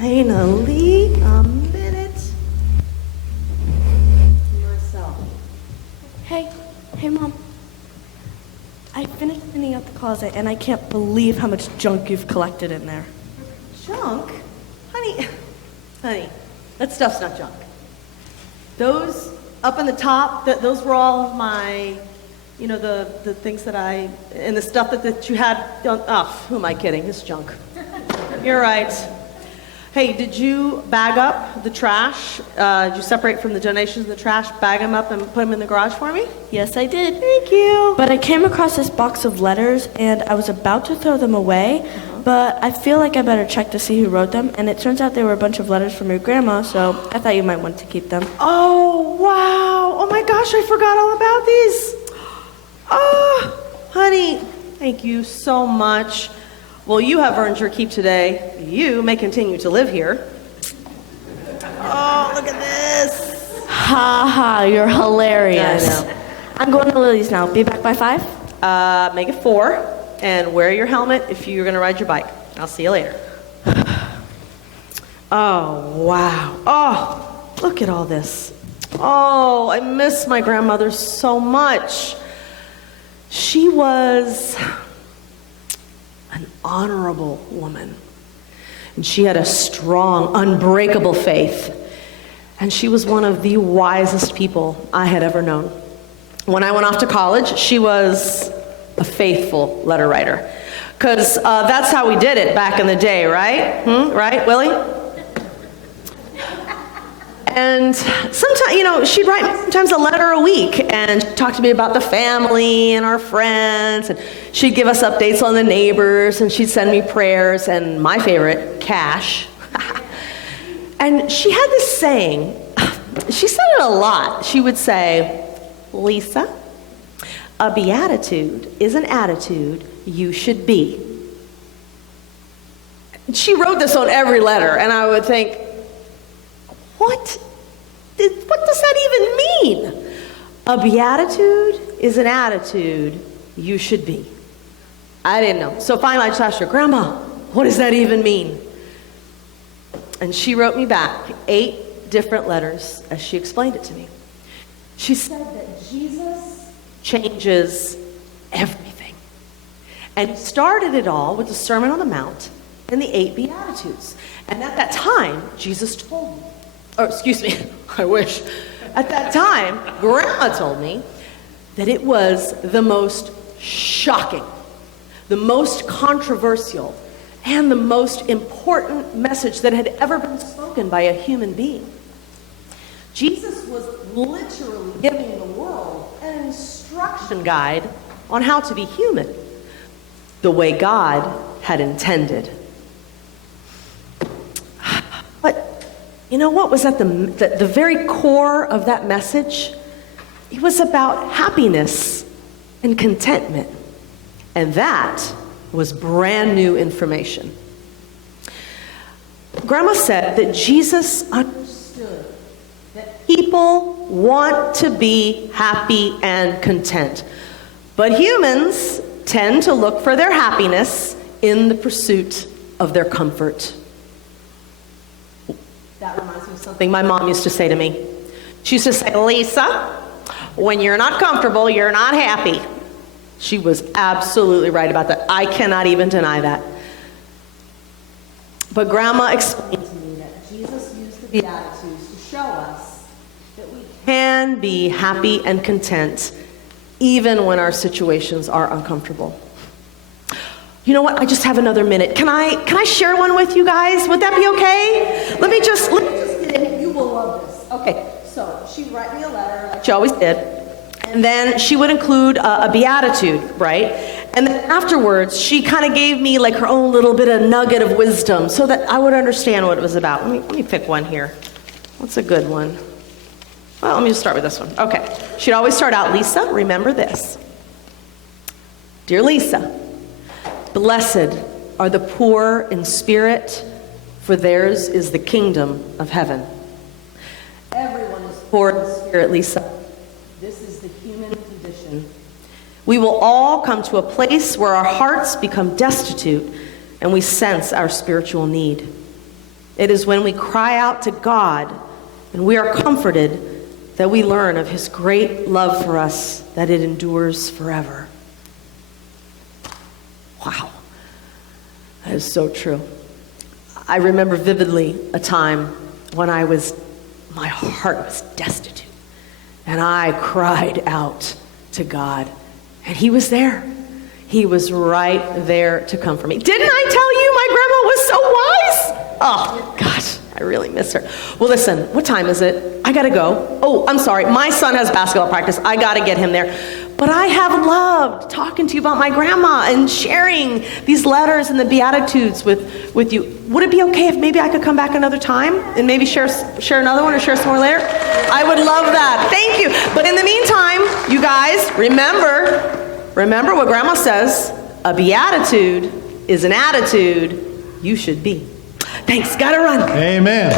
Finally, a minute myself. Hey, Mom. I finished cleaning out the closet, and I can't believe how much junk you've collected in there. Junk? Honey, that stuff's not junk. Those up in the top, those were all my, the things that and the stuff that you had, who am I kidding? It's junk. You're right. Hey, did you bag up the trash? Did you separate from the donations in the trash, bag them up and put them in the garage for me? Yes, I did. Thank you. But I came across this box of letters, and I was about to throw them away, but I feel like I better check to see who wrote them, and it turns out they were a bunch of letters from your grandma, so I thought you might want to keep them. Oh, wow. Oh, my gosh, I forgot all about these. Oh, honey, thank you so much. Well, you have earned your keep today. You may continue to live here. Oh, look at this. Ha ha, you're hilarious. I know. I'm going to Lily's now. Be back by 5? Make it 4, and wear your helmet if you're going to ride your bike. I'll see you later. Oh, wow. Oh, look at all this. Oh, I miss my grandmother so much. She was an honorable woman. And she had a strong, unbreakable faith. And she was one of the wisest people I had ever known. When I went off to college, she was a faithful letter writer. Because that's how we did it back in the day, right? Right, Willie? And sometimes, she'd write me sometimes a letter a week and talk to me about the family and our friends. And she'd give us updates on the neighbors, and she'd send me prayers and my favorite, cash. And she had this saying, she said it a lot. She would say, Lisa, a beatitude is an attitude you should be. She wrote this on every letter, and I would think, what does that even mean? A beatitude is an attitude you should be. I didn't know. So finally I just asked her, Grandma, what does that even mean? And she wrote me back 8 different letters as she explained it to me. She said that Jesus changes everything. And he started it all with the Sermon on the Mount and the 8 Beatitudes. And at that time, Jesus told me, I wish. At that time, Grandma told me that it was the most shocking, the most controversial, and the most important message that had ever been spoken by a human being. Jesus was literally giving the world an instruction guide on how to be human, the way God had intended. But you know what was at the very core of that message? It was about happiness and contentment. And that was brand new information. Grandma said that Jesus understood that people want to be happy and content. But humans tend to look for their happiness in the pursuit of their comfort. That reminds me of something my mom used to say to me. She used to say, Lisa, when you're not comfortable, you're not happy. She was absolutely right about that. I cannot even deny that. But Grandma explained to me that Jesus used the Beatitudes to show us that we can be happy and content even when our situations are uncomfortable. You know what? I just have another minute. Can I share one with you guys? Would that be okay? Let me just get in. You will love this. Okay, so she'd write me a letter like she always did. And then she would include a beatitude, right? And then afterwards, she kind of gave me like her own little bit of nugget of wisdom so that I would understand what it was about. Let me pick one here. What's a good one? Well, let me just start with this one. Okay. She'd always start out, Lisa, remember this. Dear Lisa, blessed are the poor in spirit, for theirs is the kingdom of heaven. Everyone is poor in spirit, Lisa. This is the human condition. We will all come to a place where our hearts become destitute and we sense our spiritual need. It is when we cry out to God and we are comforted that we learn of his great love for us, that it endures forever. Wow. That is so true. I remember vividly a time when my heart was destitute, and I cried out to God, and he was there. He was right there to comfort me. Didn't I tell you my grandma was so wise? Oh, gosh, I really miss her. Well, listen, what time is it? I gotta go. Oh, I'm sorry, my son has basketball practice. I gotta get him there. But I have loved talking to you about my grandma and sharing these letters and the Beatitudes with you. Would it be okay if maybe I could come back another time and maybe share another one or share some more later? I would love that. Thank you. But in the meantime, you guys, remember what Grandma says. A beatitude is an attitude you should be. Thanks. Gotta run. Amen.